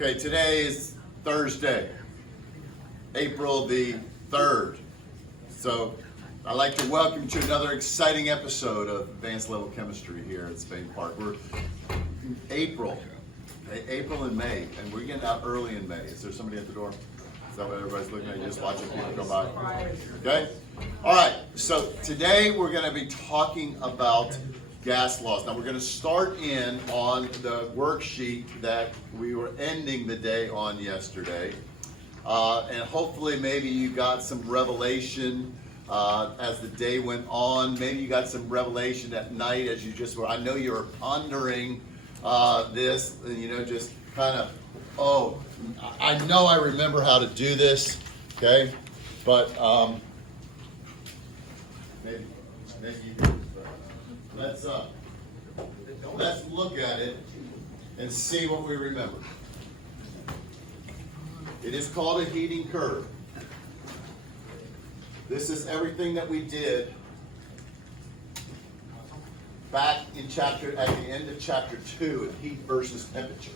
Okay, today is Thursday, April the 3rd. So I'd like to welcome you to another exciting episode of Advanced Level Chemistry here at Spain Park. We're in April and May, and we're getting out early in May. Is there somebody at the door? Is that what everybody's looking at? You just watching people go by? Okay? All right, so today we're going to be talking about gas laws. Now we're going to start in on the worksheet that we were ending the day on yesterday. And hopefully maybe you got some revelation as the day went on. Maybe you got some revelation at night as you just were. I know you were pondering this, you know, just kind of, oh, I know I remember how to do this, okay? But maybe you do. Let's look at it and see what we remember. It is called a heating curve. This is everything that we did back in at the end of chapter 2 of heat versus temperature.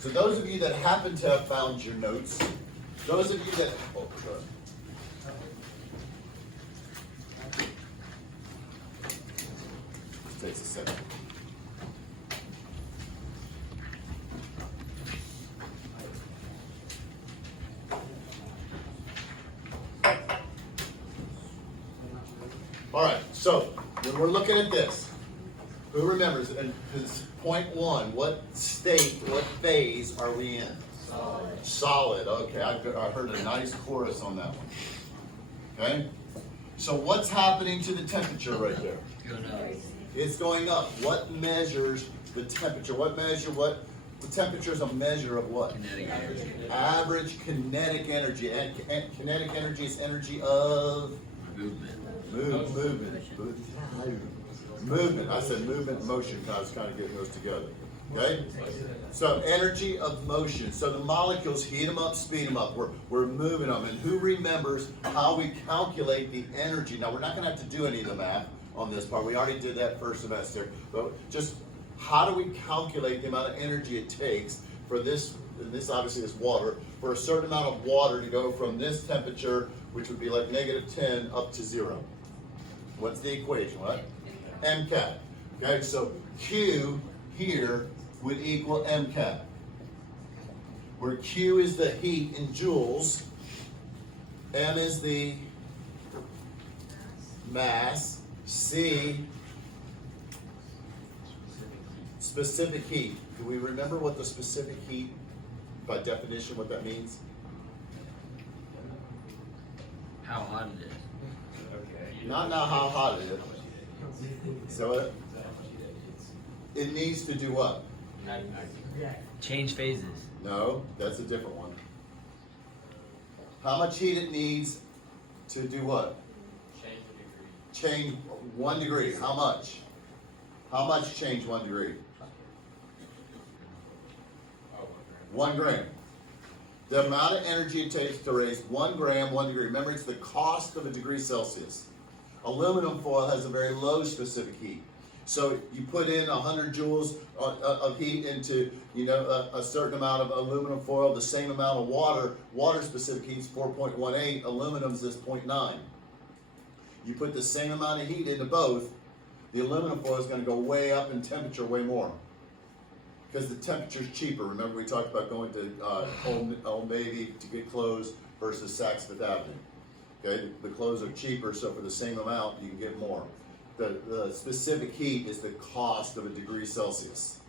So those of you that happen to have found your notes, those of you that, takes a second. All right, so when we're looking at this, who remembers? And it's point 1. What state, what phase are we in? Solid. Solid. Okay, I heard a nice chorus on that one. Okay. So what's happening to the temperature right there? It's going up. What measures the temperature? The temperature is a measure of what? Kinetic energy. Average kinetic energy. And kinetic energy is energy of Movement. Movement. I said movement and motion because I was kind of getting those together. Okay? So energy of motion. So the molecules, heat them up, speed them up. We're moving them. And who remembers how we calculate the energy? Now, we're not going to have to do any of the math on this part. We already did that first semester. But just how do we calculate the amount of energy it takes for this, and this obviously is water, for a certain amount of water to go from this temperature, which would be like -10, up to 0. What's the equation? What? MCAT. Okay, so Q here would equal MCAT, where Q is the heat in joules, M is the mass, C, specific heat. Do we remember what the specific heat, by definition, what that means? How hot it is. Not how hot it is. So it needs to do what? Change phases. No, that's a different one. How much heat it needs to do what? Change 1 degree. How much? How much change 1 degree? 1 gram. The amount of energy it takes to raise 1 gram, 1 degree. Remember, it's the cost of a degree Celsius. Aluminum foil has a very low specific heat. So you put in 100 joules of heat into, a certain amount of aluminum foil, the same amount of water. Water specific heat is 4.18. Aluminum's is 0.9. You put the same amount of heat into both, the aluminum foil is going to go way up in temperature, way more. Because the temperature is cheaper. Remember we talked about going to Old Navy to get clothes versus Saks Fifth Avenue. Okay, the clothes are cheaper, so for the same amount you can get more. The specific heat is the cost of a degree Celsius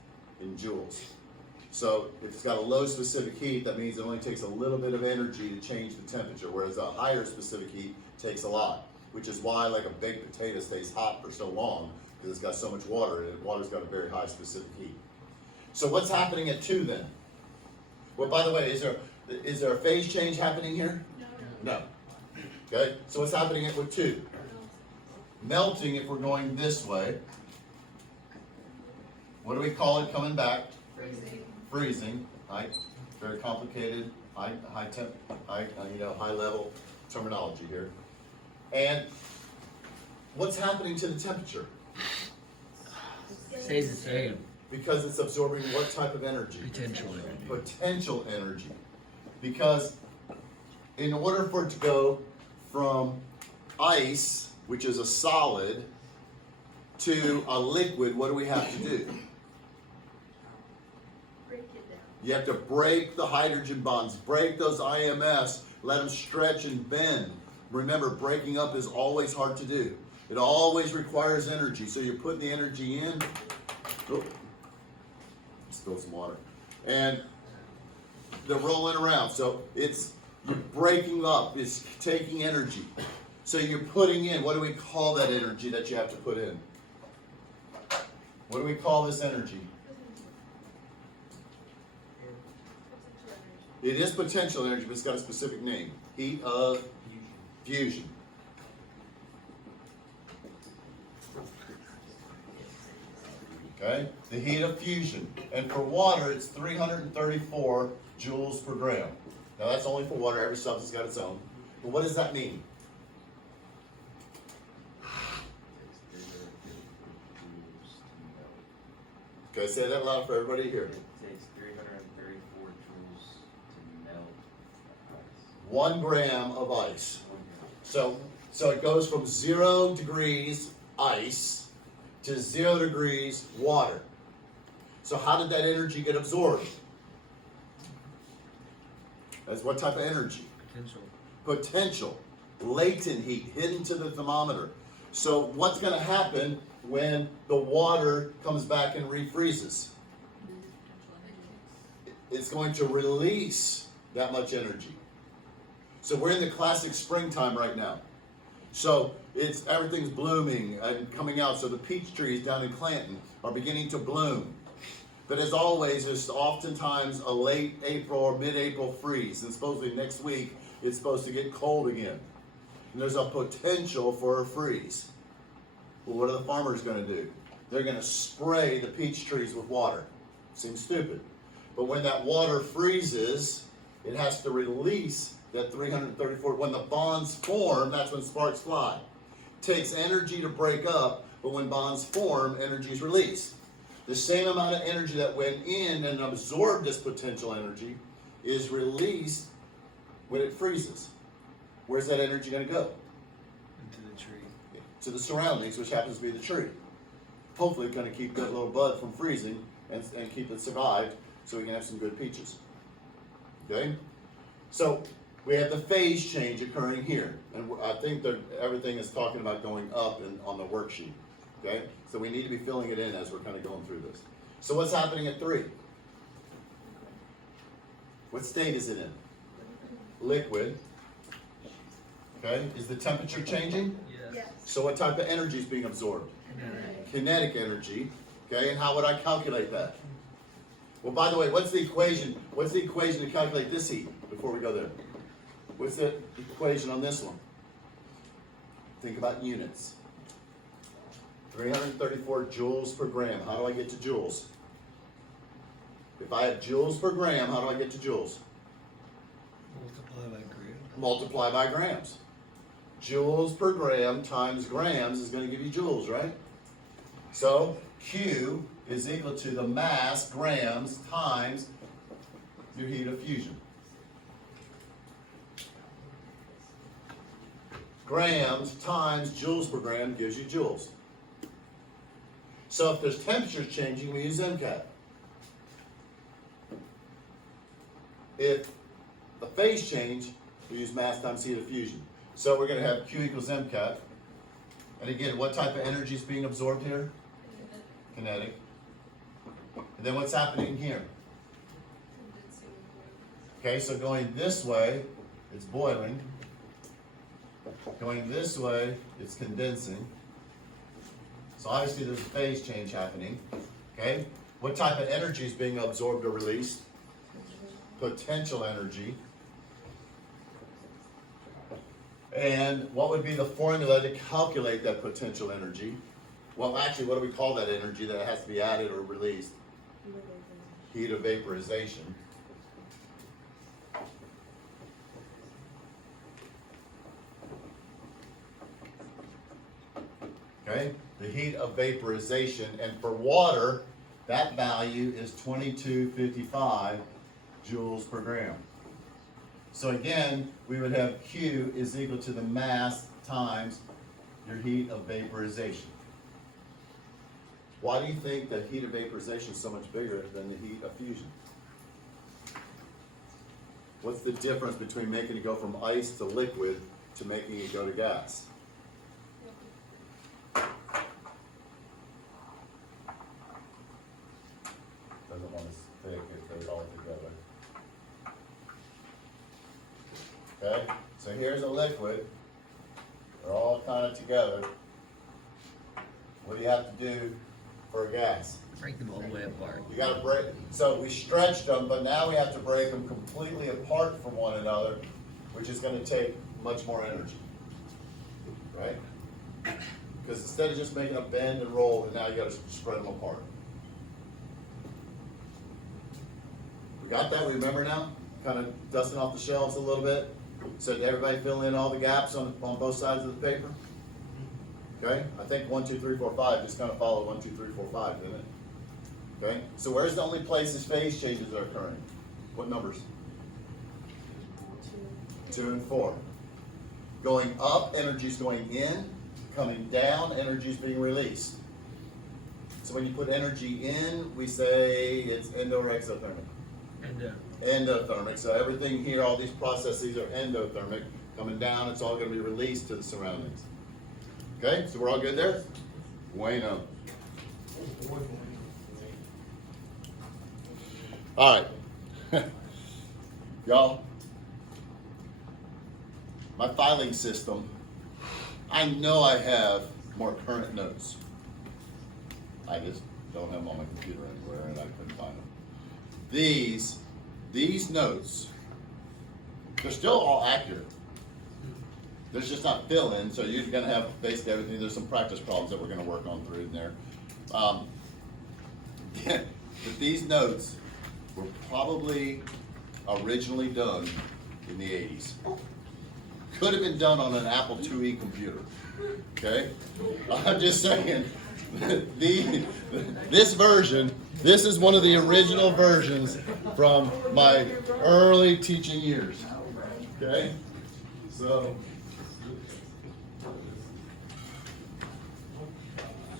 in joules. So if it's got a low specific heat, that means it only takes a little bit of energy to change the temperature, whereas a higher specific heat takes a lot, which is why like a baked potato stays hot for so long, because it's got so much water in it. Water's got a very high specific heat. So what's happening at 2 then? Well, by the way, is there a phase change happening here? No. Okay, so what's happening with 2? Melting if we're going this way. What do we call it coming back? Freezing. Right? Very complicated, high level terminology here. And what's happening to the temperature? Stays the same. Because it's absorbing what type of energy? Potential. Potential energy. Because in order for it to go from ice, which is a solid, to a liquid, what do we have to do? Break it down. You have to break the hydrogen bonds, break those IMFs, let them stretch and bend. Remember, breaking up is always hard to do. It always requires energy. So you're putting the energy in. Oh, spill some water. And they're rolling around. So you're breaking up. It's taking energy. So you're putting in, what do we call that energy that you have to put in? What do we call this energy? It is potential energy, but it's got a specific name. Heat of fusion. Okay? The heat of fusion. And for water, it's 334 joules per gram. Now that's only for water. Every substance got its own. But what does that mean? Okay, say that loud for everybody here. It takes 334 joules to melt ice. 1 gram of ice. So it goes from 0 degrees ice to 0 degrees water. So how did that energy get absorbed? That's what type of energy? Potential. Potential. Latent heat, hidden to the thermometer. So what's going to happen when the water comes back and refreezes? It's going to release that much energy. So we're in the classic springtime right now. So everything's blooming and coming out. So the peach trees down in Clanton are beginning to bloom. But as always, there's oftentimes a late April or mid-April freeze. And supposedly next week, it's supposed to get cold again. And there's a potential for a freeze. Well, what are the farmers going to do? They're going to spray the peach trees with water. Seems stupid. But when that water freezes, it has to release that 334. When the bonds form, that's when sparks fly. It takes energy to break up, but when bonds form, energy is released. The same amount of energy that went in and absorbed this potential energy is released when it freezes. Where's that energy going to go? Into the tree. To the surroundings, which happens to be the tree. Hopefully, it's going to keep that little bud from freezing and keep it survived so we can have some good peaches. Okay? So, we have the phase change occurring here. And I think that everything is talking about going up on the worksheet. Okay? So we need to be filling it in as we're kind of going through this. So what's happening at 3? What state is it in? Liquid. Okay? Is the temperature changing? Yes. Yes. So what type of energy is being absorbed? Kinetic. Kinetic energy. Okay? And how would I calculate that? Well, by the way, what's the equation? What's the equation to calculate this heat before we go there? What's the equation on this one? Think about units. 334 joules per gram. How do I get to joules? If I have joules per gram, how do I get to joules? Multiply by gram. Multiply by grams. Joules per gram times grams is going to give you joules, right? So Q is equal to the mass, grams, times your heat of fusion. Grams times joules per gram gives you joules. So if there's temperatures changing, we use MCAT. If the phase change, we use mass times heat of fusion. So we're going to have Q equals MCAT. And again, what type of energy is being absorbed here? Kinetic. And then what's happening here? Okay, so going this way, it's boiling. Going this way, it's condensing. So obviously there's a phase change happening. Okay? What type of energy is being absorbed or released? Potential energy. And what would be the formula to calculate that potential energy? Well, actually, what do we call that energy that has to be added or released? Heat of vaporization. Okay? The heat of vaporization. And for water, That value is 2255 joules per gram. So again, we would have Q is equal to the mass times your heat of vaporization. Why do you think the heat of vaporization is so much bigger than the heat of fusion? What's the difference between making it go from ice to liquid to making it go to gas? Doesn't want to stick if they're all together. Okay, so here's a liquid. They're all kind of together. What do you have to do for a gas? Break them all the way apart. You gotta break, so we stretched them, but now we have to break them completely apart from one another, which is gonna take much more energy, right? Because instead of just making a bend and roll, and now you gotta spread them apart. We got that, we remember now? Kind of dusting off the shelves a little bit. So did everybody fill in all the gaps on both sides of the paper? Okay, I think 1, 2, 3, 4, 5 just kind of followed 1, 2, 3, 4, 5, didn't it? Okay, so where's the only places phase changes are occurring? What numbers? 2 and 4. Going up, energy is going in. Coming down, energy is being released. So when you put energy in, we say it's endo or exothermic? Endothermic. So everything here, all these processes are endothermic. Coming down, it's all going to be released to the surroundings. Okay, so we're all good there? Bueno. All right. Y'all, my filing system, I know I have more current notes. I just don't have them on my computer anywhere and I couldn't find them. These notes, they're still all accurate. There's just not fill-in, so you're gonna have basically everything. There's some practice problems that we're gonna work on through in there. But these notes were probably originally done in the 80s. Could have been done on an Apple IIe computer, okay? I'm just saying, this version, this is one of the original versions from my early teaching years, okay? So,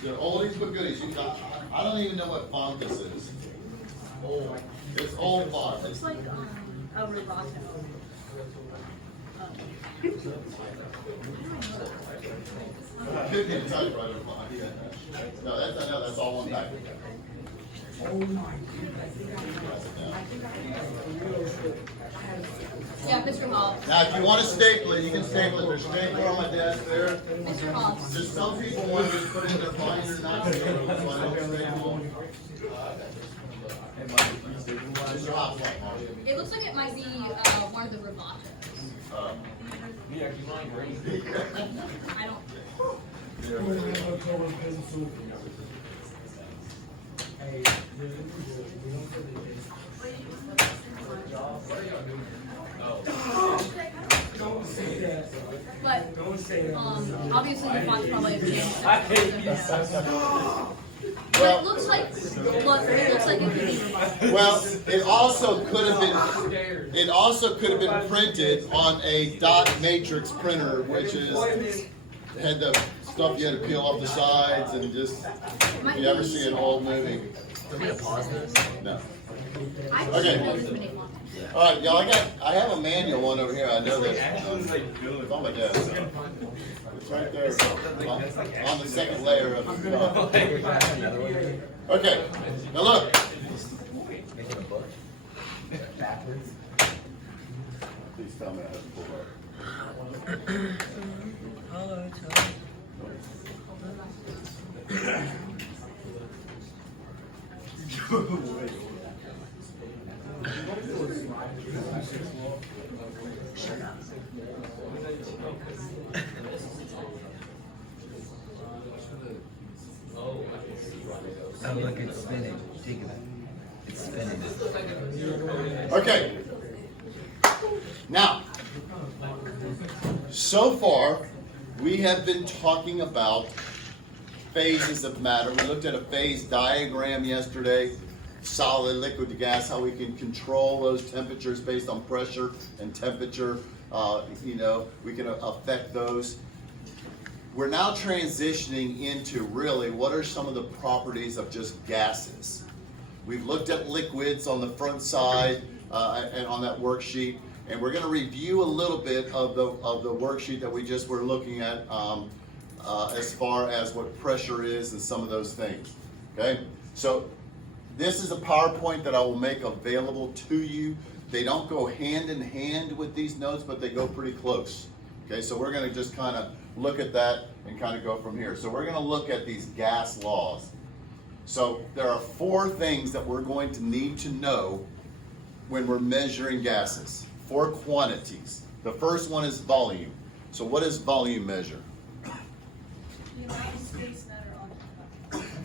the oldies but goodies. I don't even know what font this is. Old. It's old font. Looks like a Roboto. Could be a typewriter font. Yeah. No, that's all one package. Yeah, Mr. Hobbs. Now, if you want to staple it, you can staple it. There's a stapler on my desk there. Mr. Hobbs. Just some people want to just put in their binder, not staple, so I don't staple. Mr. Hobbs, what, Mark? It looks like it might be one of the Robotos. I don't. But obviously the font's probably a Well, it looks like it could be Roboto. well, it also could have been printed on a dot matrix printer, which had the stuff you had to peel off the sides and just, if you ever see an old movie. No. Okay. All right, y'all. I have a manual one over here. I know that it's on my desk. It's right there on the second layer of the stuff. Okay. Now look. Please tell me I have to pull up. Oh, look, it's spinning. Take it. It's spinning. Okay. Now, so far, we have been talking about phases of matter. We looked at a phase diagram yesterday, solid, liquid to gas, how we can control those temperatures based on pressure and temperature. We can affect those. We're now transitioning into really what are some of the properties of just gases. We've looked at liquids on the front side and on that worksheet, and we're going to review a little bit of the worksheet that we just were looking at as far as what pressure is and some of those things. Okay, so this is a PowerPoint that I will make available to you. They don't go hand in hand with these notes, but they go pretty close. Okay, so we're going to just kind of look at that and kind of go from here. So we're going to look at these gas laws. So there are 4 things that we're going to need to know when we're measuring gases. 4 quantities. The first one is volume. So what does volume measure? The amount of space that are on the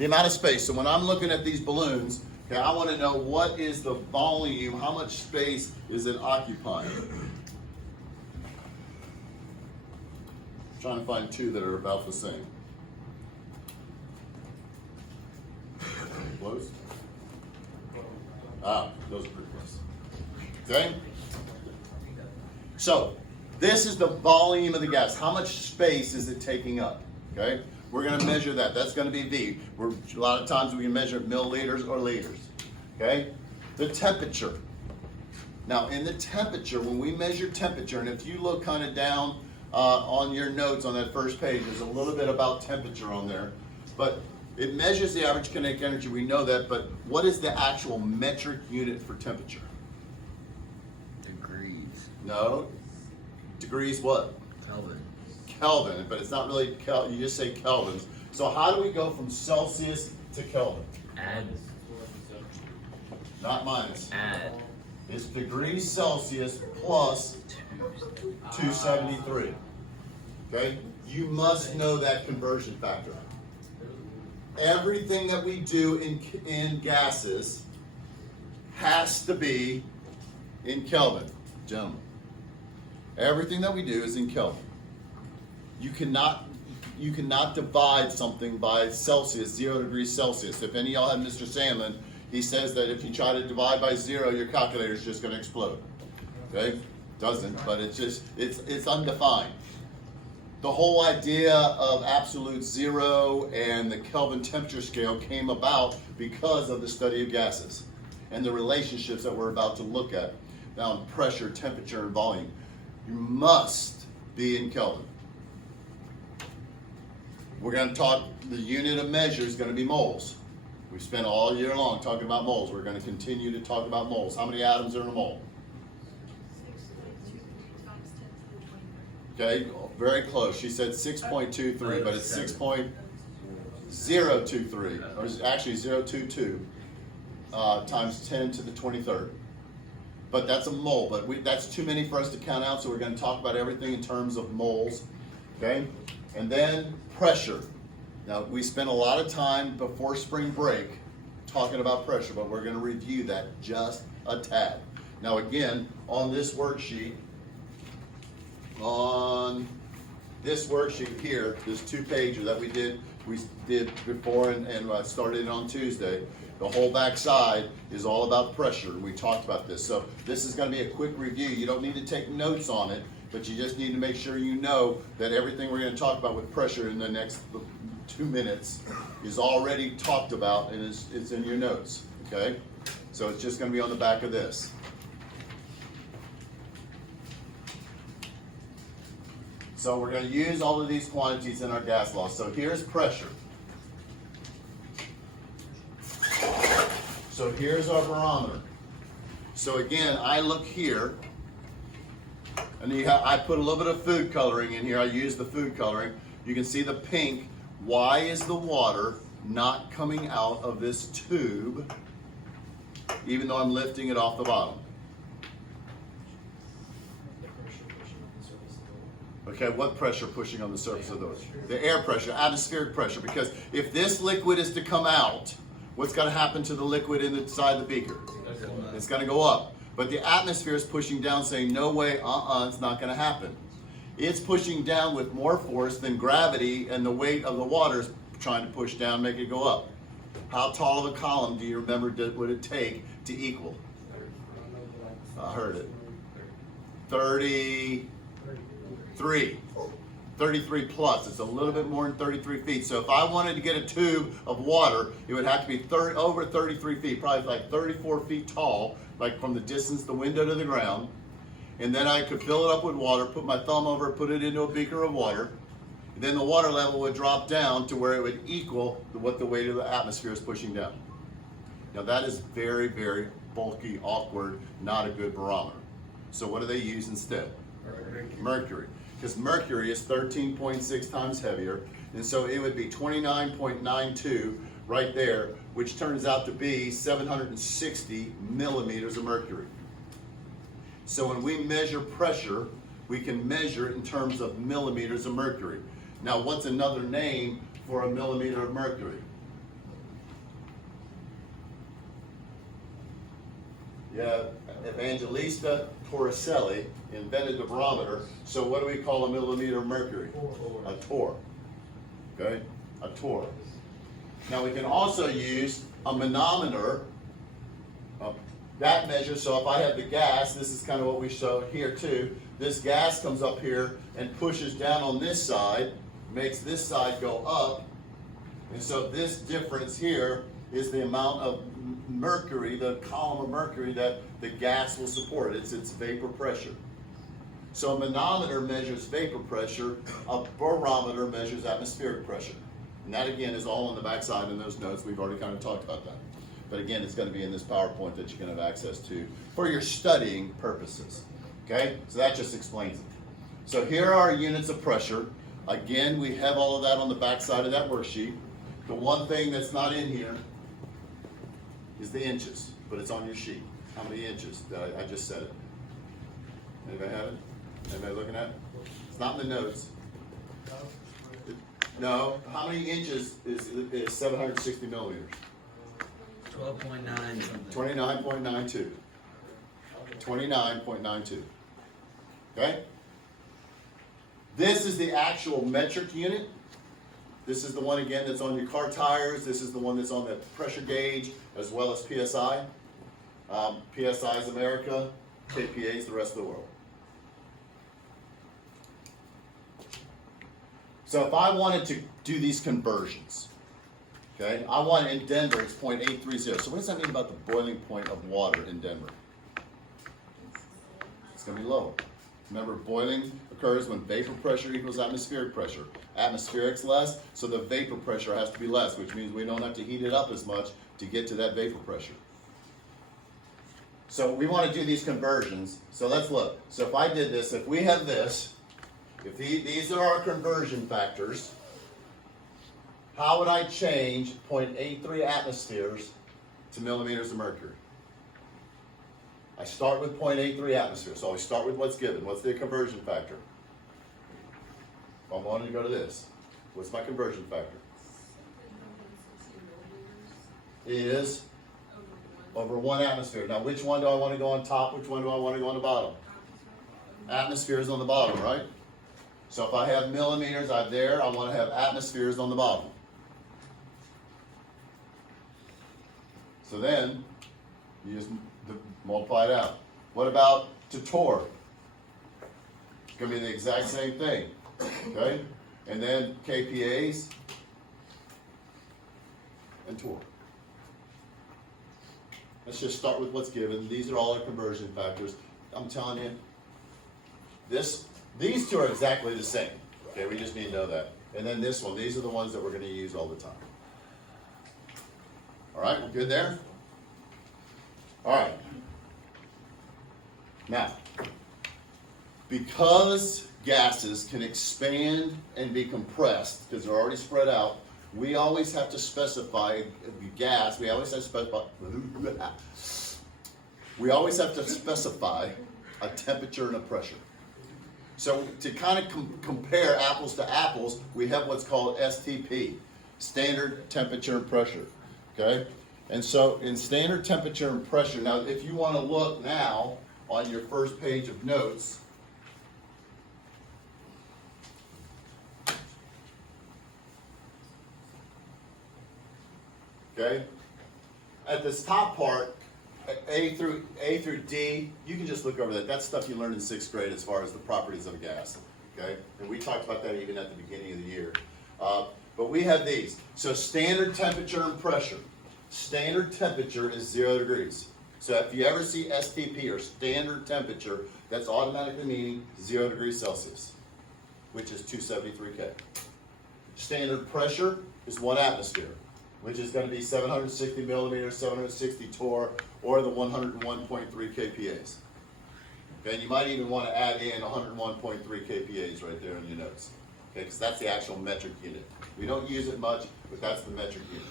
The amount of space. So when I'm looking at these balloons, okay, I want to know what is the volume, how much space is it occupying? Trying to find 2 that are about the same. Close? Those are pretty close. Okay? So, this is the volume of the gas. How much space is it taking up? Okay? We're going to measure that. That's going to be V. A lot of times we can measure milliliters or liters. Okay? The temperature. Now, in the temperature, when we measure temperature, and if you look kind of down on your notes on that first page, there's a little bit about temperature on there. But it measures the average kinetic energy. We know that. But what is the actual metric unit for temperature? Degrees. No. Degrees what? Kelvin. Kelvin, but it's not really Kelvin. You just say kelvins. So how do we go from Celsius to Kelvin? Add. Not minus. Add. It's degrees Celsius plus 273. Okay? You must know that conversion factor. Everything that we do in gases has to be in Kelvin, gentlemen. Everything that we do is in Kelvin. You cannot divide something by Celsius, 0 degrees Celsius. If any of y'all have Mr. Sandlin, he says that if you try to divide by 0, your calculator is just going to explode. Okay? Doesn't, but it's undefined. The whole idea of absolute 0 and the Kelvin temperature scale came about because of the study of gases and the relationships that we're about to look at. Now, pressure, temperature, and volume. You must be in Kelvin. We're going to talk, the unit of measure is going to be moles. We spent all year long talking about moles. We're going to continue to talk about moles. How many atoms are in a mole? 6.23 times 10 to the 23rd. Okay, very close. She said 6.23, but it's 6.023, or it's actually 0.22 times 10 to the 23rd. But that's a mole, but that's too many for us to count out, so we're going to talk about everything in terms of moles. Okay, and then pressure. Now, we spent a lot of time before spring break talking about pressure, but we're going to review that just a tad. Now, again, on this worksheet here, this 2-pager that we did before and started on Tuesday. The whole back side is all about pressure. We talked about this. So this is going to be a quick review. You don't need to take notes on it, but you just need to make sure you know that everything we're going to talk about with pressure in the next 2 minutes is already talked about and it's in your notes. Okay? So it's just going to be on the back of this. So we're going to use all of these quantities in our gas law. So here's pressure. So here's our barometer. So again, I look here, and I put a little bit of food coloring in here. I use the food coloring. You can see the pink. Why is the water not coming out of this tube, even though I'm lifting it off the bottom? Okay, what pressure pushing on the surface of those? The air pressure, atmospheric pressure, because if this liquid is to come out, what's going to happen to the liquid inside the beaker? It's going to go up. But the atmosphere is pushing down saying, no way, it's not going to happen. It's pushing down with more force than gravity and the weight of the water is trying to push down, make it go up. How tall of a column do you remember would it take to equal? I heard it. 33. 33 plus. It's a little bit more than 33 feet. So if I wanted to get a tube of water, it would have to be over 33 feet, probably like 34 feet tall, like from the distance, the window to the ground. And then I could fill it up with water, put my thumb over it, put it into a beaker of water. And then the water level would drop down to where it would equal what the weight of the atmosphere is pushing down. Now that is very, very bulky, awkward, not a good barometer. So what do they use instead? Mercury. Because mercury is 13.6 times heavier, and so it would be 29.92 right there, which turns out to be 760 millimeters of mercury. So when we measure pressure, we can measure it in terms of millimeters of mercury. Now, what's another name for a millimeter of mercury? Yeah, Evangelista Torricelli invented the barometer. So what do we call a millimeter of mercury? A torr. Okay, a torr. Now we can also use a manometer. That measures, so if I have the gas, this is kind of what we show here too. This gas comes up here and pushes down on this side, makes this side go up. And so this difference here is the amount of mercury, the column of mercury that the gas will support. It's its vapor pressure. So a manometer measures vapor pressure, a barometer measures atmospheric pressure. And that again is all on the backside in those notes. We've already kind of talked about that. But again, it's going to be in this PowerPoint that you can have access to for your studying purposes. Okay, so that just explains it. So here are our units of pressure. Again, we have all of that on the backside of that worksheet. The one thing that's not in here is the inches, but it's on your sheet. How many inches? I just said it. Anybody have it? Anybody looking at it? It's not in the notes. No. How many inches is 760 millimeters? 12.9 something. 29.92. 29.92. Okay? This is the actual metric unit. This is the one again that's on your car tires. This is the one that's on the pressure gauge as well as PSI. PSI is America, KPA is the rest of the world. So if I wanted to do these conversions, okay, I want in Denver it's 0.830. So what does that mean about the boiling point of water in Denver? It's going to be lower. Remember, boiling occurs when vapor pressure equals atmospheric pressure. Atmospheric's less, so the vapor pressure has to be less, which means we don't have to heat it up as much to get to that vapor pressure. So we want to do these conversions. So let's look. So if I did this, if we have this, if these are our conversion factors, how would I change 0.83 atmospheres to millimeters of mercury? I start with 0.83 atmospheres, so I always start with what's given. What's the conversion factor? If I wanted to go to this, what's my conversion factor? Is over 1 atmosphere. Now, which one do I want to go on top? Which one do I want to go on the bottom? Atmosphere is on the bottom, right? So if I have millimeters out there, I want to have atmospheres on the bottom. So then, you just multiply it out. What about to torr? It's going to be the exact same thing. Okay? And then KPAs and torr. Let's just start with what's given. These are all our conversion factors. I'm telling you, these two are exactly the same. Okay, we just need to know that. And then this one, these are the ones that we're going to use all the time. All right, we're good there? All right. Now, because gases can expand and be compressed, because they're already spread out, we always have to specify gas. We always have to specify a temperature and a pressure. So to kind of compare apples to apples, we have what's called STP, standard temperature and pressure. Okay, and so in standard temperature and pressure. Now, if you want to look now on your first page of notes. okay? At this top part, A through D, you can just look over that. That's stuff you learned in 6th grade as far as the properties of a gas, okay? And we talked about that even at the beginning of the year. But we have these. So standard temperature and pressure. Standard temperature is 0 degrees. So if you ever see STP or standard temperature, that's automatically meaning 0 degrees Celsius, which is 273 K. Standard pressure is 1 atmosphere, which is going to be 760 millimeters, 760 torr, or the 101.3 kPAs. Okay, and you might even want to add in 101.3 kPAs right there in your notes, okay, because that's the actual metric unit. We don't use it much, but that's the metric unit.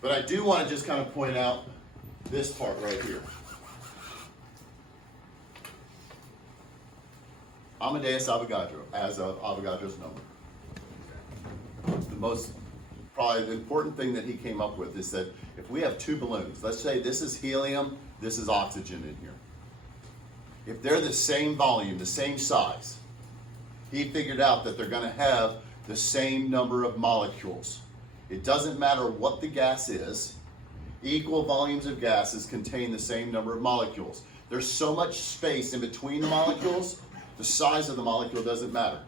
But I do want to just kind of point out this part right here. Amadeus Avogadro, as of Avogadro's number. The most, probably the important thing that he came up with is that if we have 2 balloons, let's say this is helium, this is oxygen in here. If they're the same volume, the same size, he figured out that they're going to have the same number of molecules. It doesn't matter what the gas is, equal volumes of gases contain the same number of molecules. There's so much space in between the molecules, the size of the molecule doesn't matter.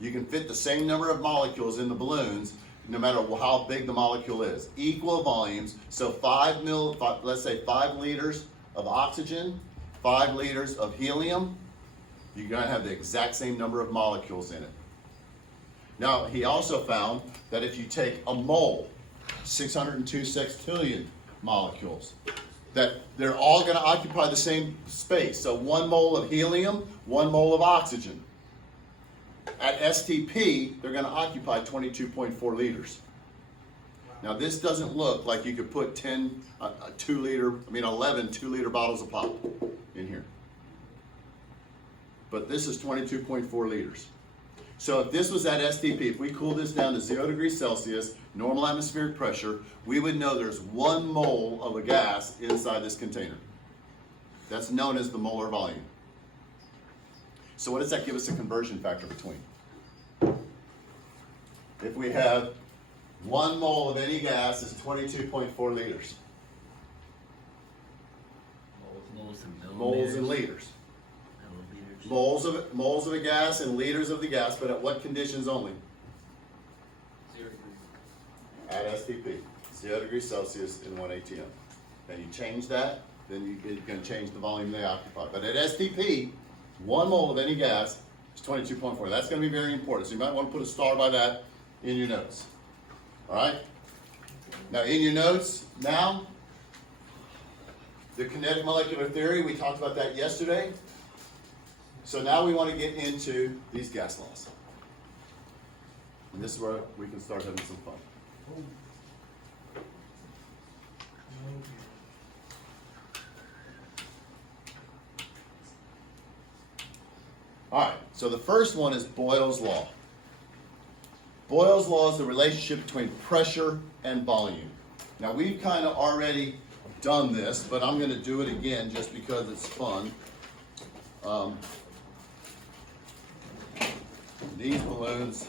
You can fit the same number of molecules in the balloons no matter how big the molecule is. Equal volumes, so let's say 5 liters of oxygen, 5 liters of helium, you're going to have the exact same number of molecules in it. Now, he also found that if you take a mole, 602 sextillion molecules, that they're all going to occupy the same space. So 1 mole of helium, 1 mole of oxygen. At STP, they're going to occupy 22.4 liters. Now, this doesn't look like you could put 11 2-liter bottles of pop in here. But this is 22.4 liters. So if this was at STP, if we cool this down to 0 degrees Celsius, normal atmospheric pressure, we would know there's 1 mole of a gas inside this container. That's known as the molar volume. So what does that give us a conversion factor between? If we have 1 mole of any gas is 22.4 liters. Moles and liters. Moles of a gas and liters of the gas, but at what conditions only? 0 degrees. At STP, 0 degrees Celsius in 1 atm. And you change that, then you're going to change the volume they occupy. But at STP, 1 mole of any gas is 22.4. That's going to be very important. So you might want to put a star by that in your notes. All right? Now, in your notes, now, the kinetic molecular theory, we talked about that yesterday. So now we want to get into these gas laws. And this is where we can start having some fun. All right, so the first one is Boyle's law. Boyle's law is the relationship between pressure and volume. Now we've kind of already done this, but I'm going to do it again just because it's fun. These balloons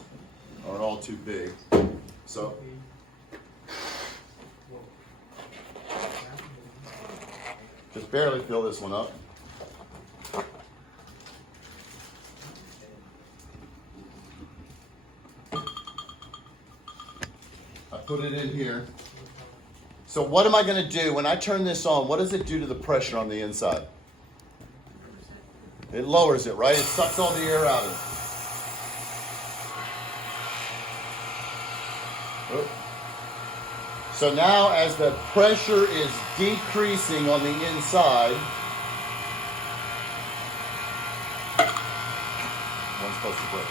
are all too big, so just barely fill this one up. I put it in here. So what am I going to do when I turn this on? What does it do to the pressure on the inside? It lowers it, right? It sucks all the air out of it. So now as the pressure is decreasing on the inside, one's supposed to break.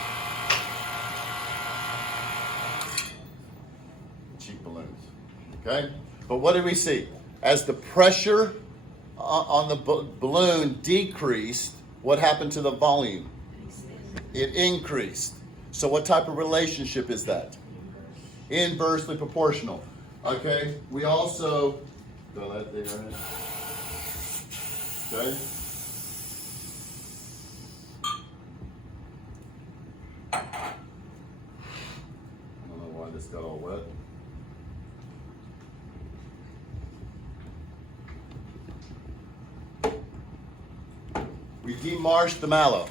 Cheap balloons, okay? But what did we see? As the pressure on the balloon decreased, what happened to the volume? It increased. So what type of relationship is that? Inversely proportional. Okay, we also throw that there. Okay. I don't know why this got all wet. We demarsh the mallow.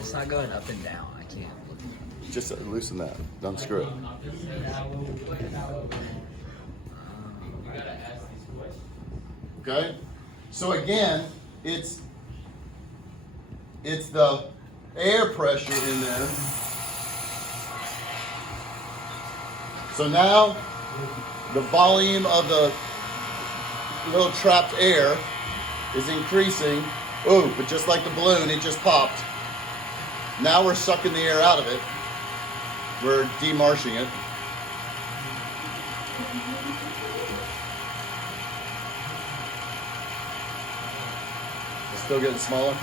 It's not going up and down. I can't. Just loosen that. Don't screw it. Okay? So again, it's the air pressure in there. So now the volume of the little trapped air is increasing. Oh, but just like the balloon, it just popped. Now we're sucking the air out of it. We're demarshing it. It's still getting smaller.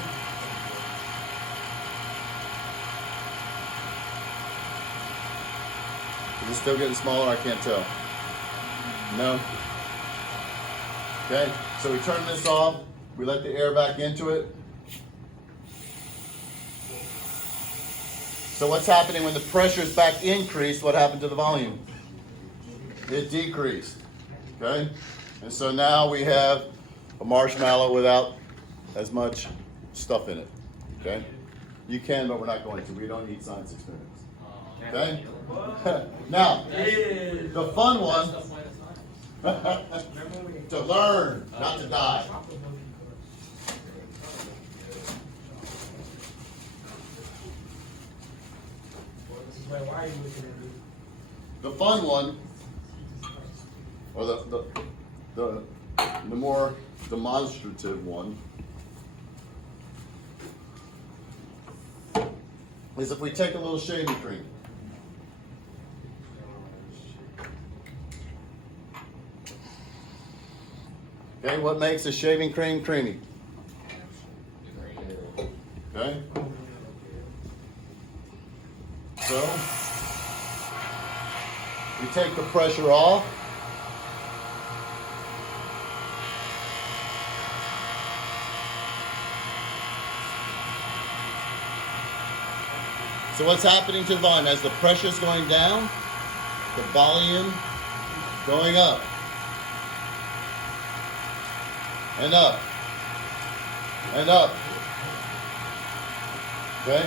Is it still getting smaller? I can't tell. No? Okay, so we turn this off. We let the air back into it. So what's happening when the pressure is back increased? What happened to the volume? It decreased. Okay? And so now we have a marshmallow without as much stuff in it. Okay? You can, but we're not going to. We don't need science experiments. Okay? Now, the fun one, to learn, not to die. Why are you looking at me? The fun one, or the more demonstrative one, is if we take a little shaving cream. Okay, what makes a shaving cream creamy? Okay? So, we take the pressure off. So what's happening to the volume? As the pressure is going down, the volume going up. And up. And up. Okay?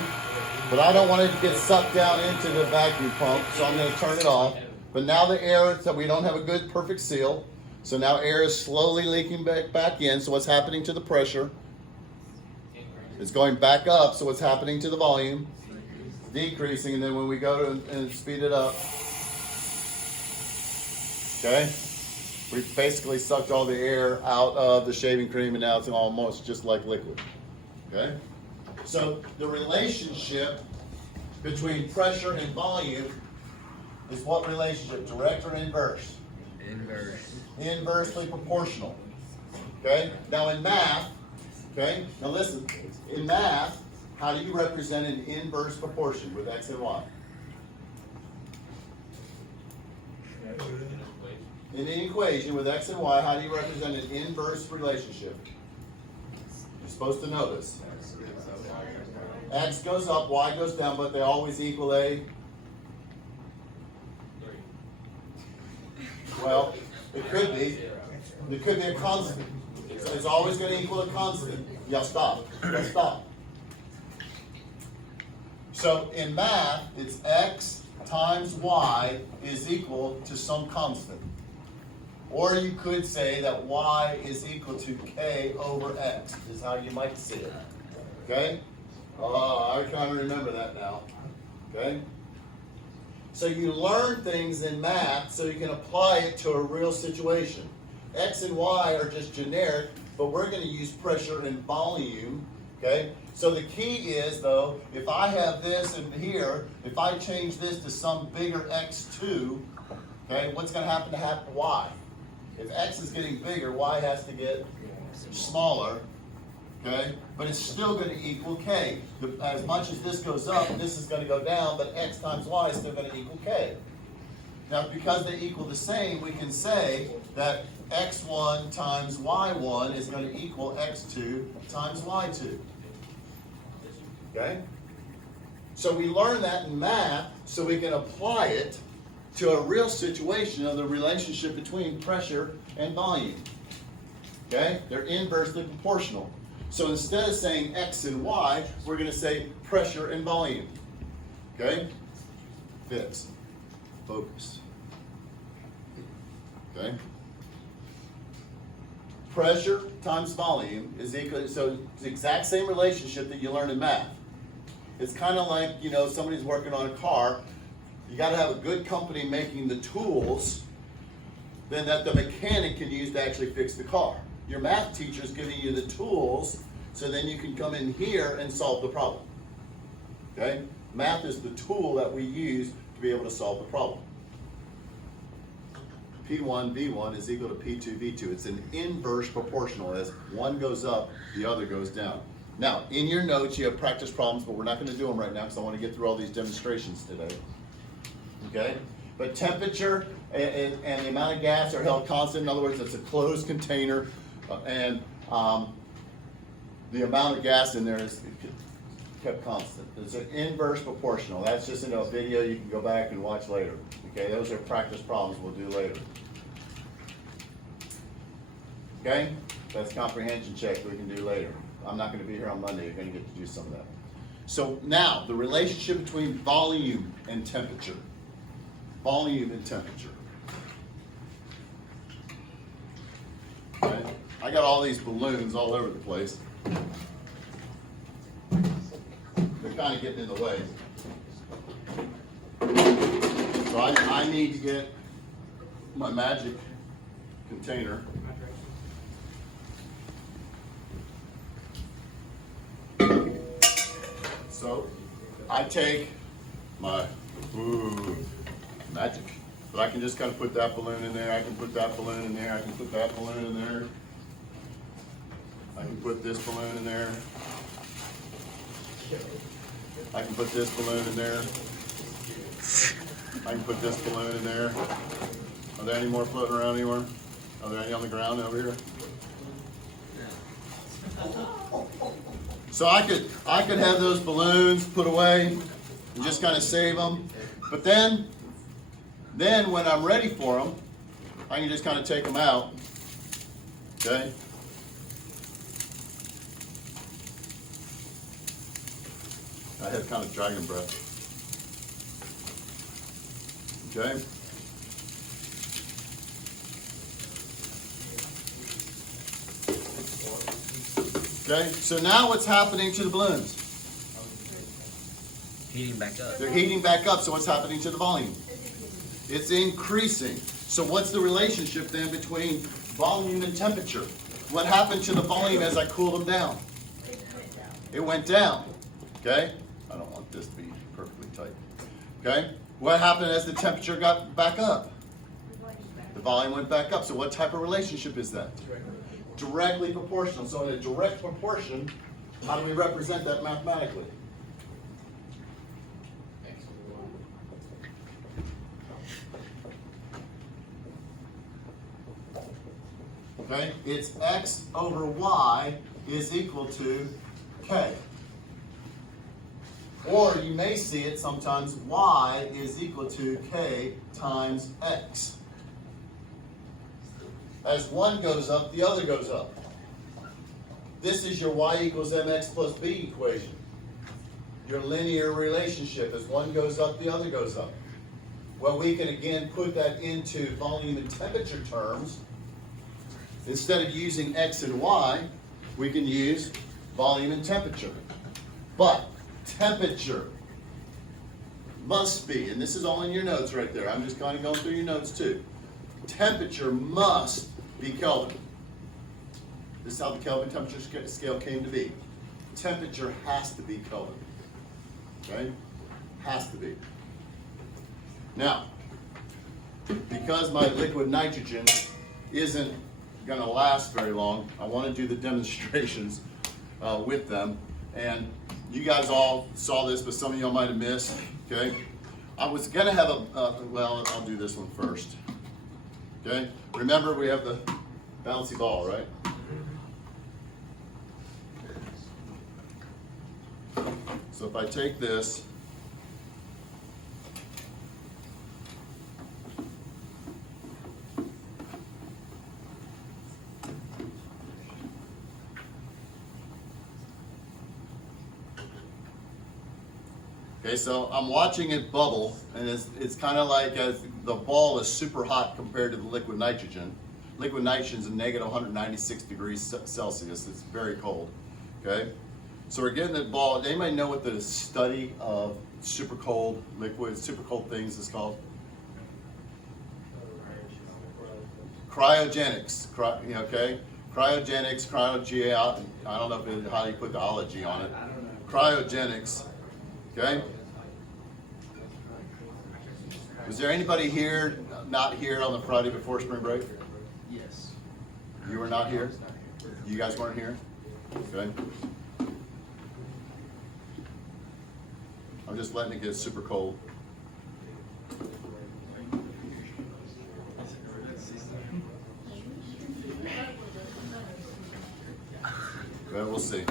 But I don't want it to get sucked down into the vacuum pump, so I'm going to turn it off. But now the air, so we don't have a good perfect seal. So now air is slowly leaking back in. So what's happening to the pressure? It's going back up. So what's happening to the volume? Decreasing. And then when we go to and speed it up, okay? We've basically sucked all the air out of the shaving cream, and now it's almost just like liquid. Okay? So the relationship between pressure and volume is what relationship? Direct or inverse? Inverse. Inversely proportional. Okay? Now in math, okay? Now listen, in math, how do you represent an inverse proportion with X and Y? In an equation with X and Y, how do you represent an inverse relationship? You're supposed to know this. X goes up, Y goes down, but they always equal a? Well, it could be. It could be a constant. So it's always going to equal a constant. Yeah, stop. Yeah, stop. So in math, it's X times Y is equal to some constant. Or you could say that Y is equal to K over X, is how you might see it. Okay? I kind of remember that now. Okay? So you learn things in math so you can apply it to a real situation. X and Y are just generic, but we're going to use pressure and volume. Okay? So the key is, though, if I have this in here, if I change this to some bigger X2, okay, what's going to happen to Y? If X is getting bigger, Y has to get smaller, okay? But it's still going to equal K. As much as this goes up, this is going to go down, but X times Y is still going to equal K. Now, because they equal the same, we can say that X1 times Y1 is going to equal X2 times Y2. Okay? So we learn that in math so we can apply it to a real situation of the relationship between pressure and volume. Okay? They're inversely proportional. So instead of saying X and Y, we're going to say pressure and volume. Okay? Fix. Focus. Okay? Pressure times volume is equal, so it's the exact same relationship that you learn in math. It's kind of like, you know, somebody's working on a car. You got to have a good company making the tools then that the mechanic can use to actually fix the car. Your math teacher is giving you the tools so then you can come in here and solve the problem. Okay? Math is the tool that we use to be able to solve the problem. P1 V1 is equal to P2 V2. It's an inverse proportional. As one goes up, the other goes down. Now, in your notes, you have practice problems, but we're not going to do them right now because I want to get through all these demonstrations today. Okay? But temperature and the amount of gas are held constant. In other words, it's a closed container, and the amount of gas in there is kept constant. It's an inverse proportional. That's just in a video you can go back and watch later. Okay, those are practice problems we'll do later. Okay, that's comprehension check we can do later. I'm not going to be here on Monday. You're going to get to do some of that. So now, the relationship between volume and temperature. Volume and temperature. Okay. I got all these balloons all over the place. They're kind of getting in the way. So I need to get my magic container. So I take my magic. But I can just kind of put that balloon in there, I can put that balloon in there, I can put that balloon in there. I can put this balloon in there. I can put this balloon in there. I can put this balloon in there. Are there any more floating around anywhere? Are there any on the ground over here? So I could have those balloons put away and just kind of save them. But then when I'm ready for them, I can just kind of take them out. Okay? I have kind of dragon breath. Okay? Okay, so now what's happening to the balloons? Heating back up. They're heating back up, so what's happening to the volume? It's increasing. So what's the relationship then between volume and temperature? What happened to the volume as I cooled them down? It went down. Okay? I don't want this to be perfectly tight. Okay? What happened as the temperature got back up? The volume went back up. So what type of relationship is that? Directly proportional. So in a direct proportion, how do we represent that mathematically? Okay? It's x over y is equal to k. Or you may see it sometimes y is equal to k times x. As one goes up, the other goes up. This is your y equals mx plus b equation. Your linear relationship. As one goes up, the other goes up. Well, we can again put that into volume and temperature terms. Instead of using x and y, we can use volume and temperature. But temperature must be, and this is all in your notes right there. I'm just kind of going through your notes too. Temperature must be Kelvin. This is how the Kelvin temperature scale came to be. Temperature has to be Kelvin. Okay? Has to be. Now, because my liquid nitrogen isn't going to last very long, I want to do the demonstrations with them. And you guys all saw this, but some of y'all might have missed. Okay? I was going to have well, I'll do this one first. Okay? Remember, we have the bouncy ball, right? So if I take this, Okay, so I'm watching it bubble, and it's kind of like as the ball is super hot compared to the liquid nitrogen. Liquid nitrogen is a negative 196 degrees Celsius. It's very cold. Okay, so we're getting that ball. Anybody know what the study of super cold liquids, super cold things is called? Cryogenics. Okay, cryogenics, cryogeology. I don't know how you put the ology on it. Cryogenics. Okay. Was there anybody here, not here on the Friday before spring break? Yes. You were not here? You guys weren't here? Okay. I'm just letting it get super cold. Well, we'll see.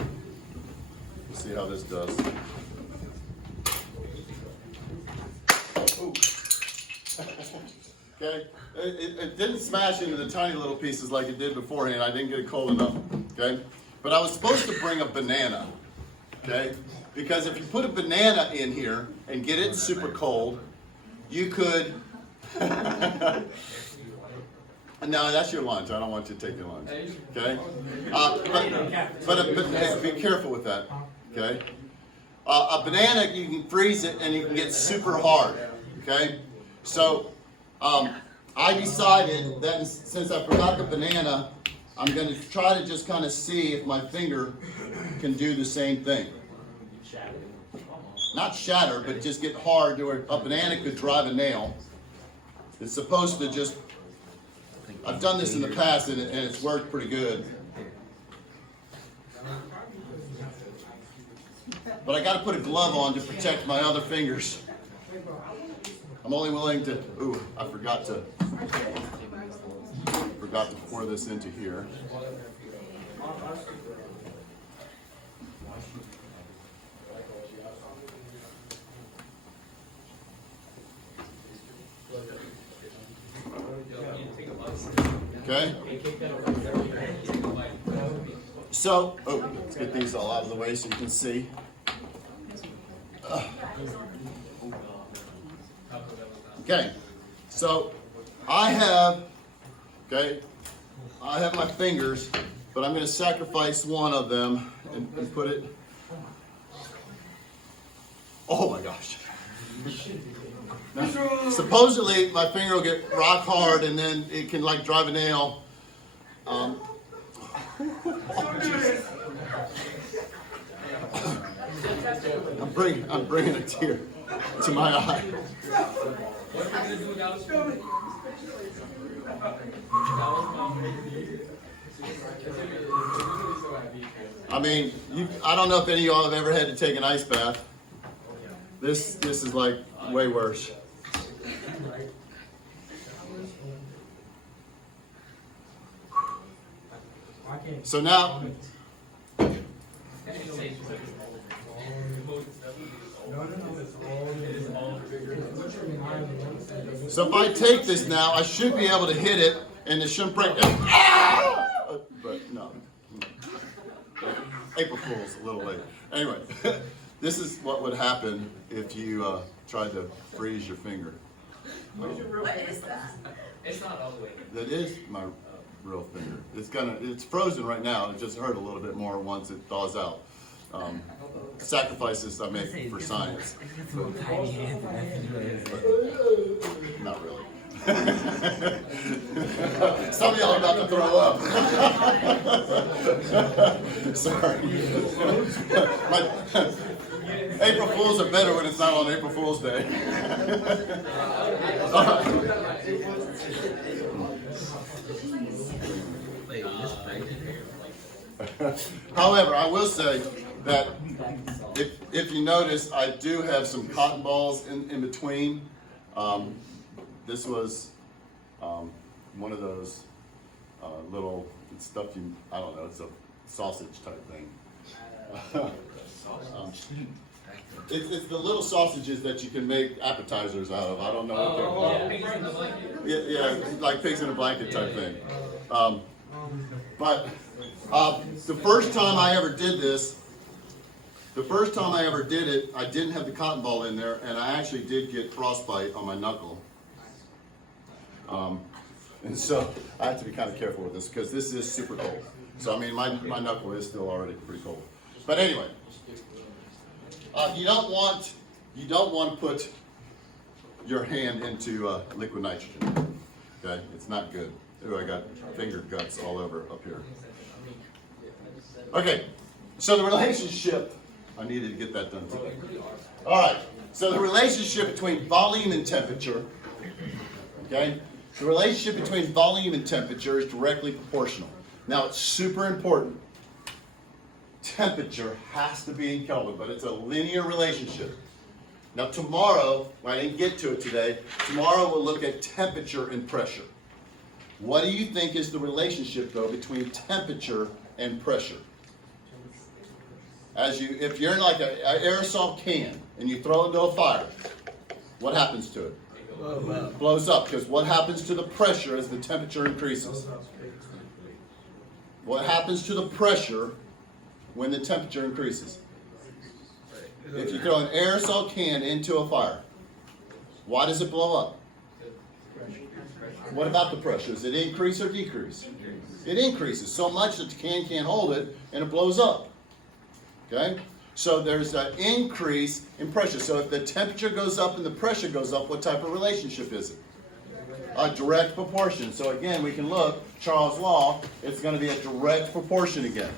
We'll see how this does. Ooh. Okay, it didn't smash into the tiny little pieces like it did beforehand. I didn't get it cold enough. Okay, but I was supposed to bring a banana. Okay, because if you put a banana in here and get it super cold, you could. No, that's your lunch. I don't want you to take your lunch. Okay, but be careful with that. Okay, a banana you can freeze it and you can get super hard. Okay, so I decided that since I forgot the banana, I'm going to try to just kind of see if my finger can do the same thing. Not shatter, but just get hard to where a banana could drive a nail. It's supposed to just, I've done this in the past and it's worked pretty good. But I got to put a glove on to protect my other fingers. I'm only willing to, ooh, I forgot to pour this into here. Okay. So, oh, let's get these all out of the way so you can see. Okay, so I have my fingers, but I'm going to sacrifice one of them and put it. Oh my gosh. Now, supposedly my finger will get rock hard and then it can like drive a nail. I'm bringing a tear to my eye. What are we gonna do without you? I mean, I don't know if any of y'all have ever had to take an ice bath. This is like way worse. So now, so if I take this now, I should be able to hit it and it shouldn't break. But no. April Fool's a little late. Anyway, this is what would happen if you tried to freeze your finger. What is that? It's not all the way. That is my real finger. It's frozen right now. It just hurt a little bit more once it thaws out. Sacrifices I make for science. It's a little tiny hand and I can do it. Not really. Some of y'all are about to throw up. Sorry. April Fools are better when it's not on April Fool's Day. All right. However, I will say that if you notice, I do have some cotton balls in between. This was one of those little stuff I don't know, it's a sausage type thing. It's the little sausages that you can make appetizers out of. I don't know what they're called. Yeah, like pigs in a blanket type thing. But the first time I ever did this, The first time I ever did it, I didn't have the cotton ball in there, and I actually did get frostbite on my knuckle. And so I have to be kind of careful with this because this is super cold. So I mean, my knuckle is still already pretty cold. But anyway, you don't want to put your hand into liquid nitrogen. Okay, it's not good. Ooh, I got finger guts all over up here. Okay, so the relationship, I needed to get that done today. All right, so the relationship between volume and temperature, okay? The relationship between volume and temperature is directly proportional. Now, it's super important. Temperature has to be in Kelvin, but it's a linear relationship. Now, tomorrow, I didn't get to it today, tomorrow we'll look at temperature and pressure. What do you think is the relationship, though, between temperature and pressure? If you're in like an aerosol can and you throw it into a fire, what happens to it? Blows up, because what happens to the pressure as the temperature increases? What happens to the pressure when the temperature increases? If you throw an aerosol can into a fire, why does it blow up? What about the pressure? Does it increase or decrease? It increases so much that the can can't hold it and it blows up. Okay? So there's an increase in pressure. So if the temperature goes up and the pressure goes up, what type of relationship is it? A direct proportion. So again, we can look, Charles' law, it's going to be a direct proportion again.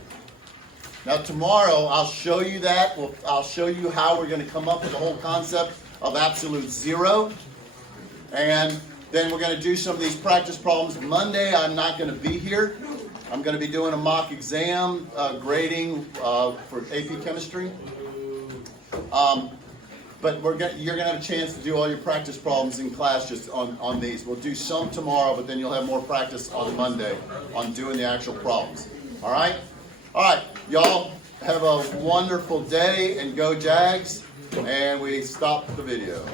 Now tomorrow, I'll show you that. I'll show you how we're going to come up with the whole concept of absolute zero. And then we're going to do some of these practice problems. Monday, I'm not going to be here. I'm going to be doing a mock exam grading for AP Chemistry. But you're going to have a chance to do all your practice problems in class just on these. We'll do some tomorrow, but then you'll have more practice on Monday on doing the actual problems. All right? All right. Y'all have a wonderful day and go Jags. And we stop the video.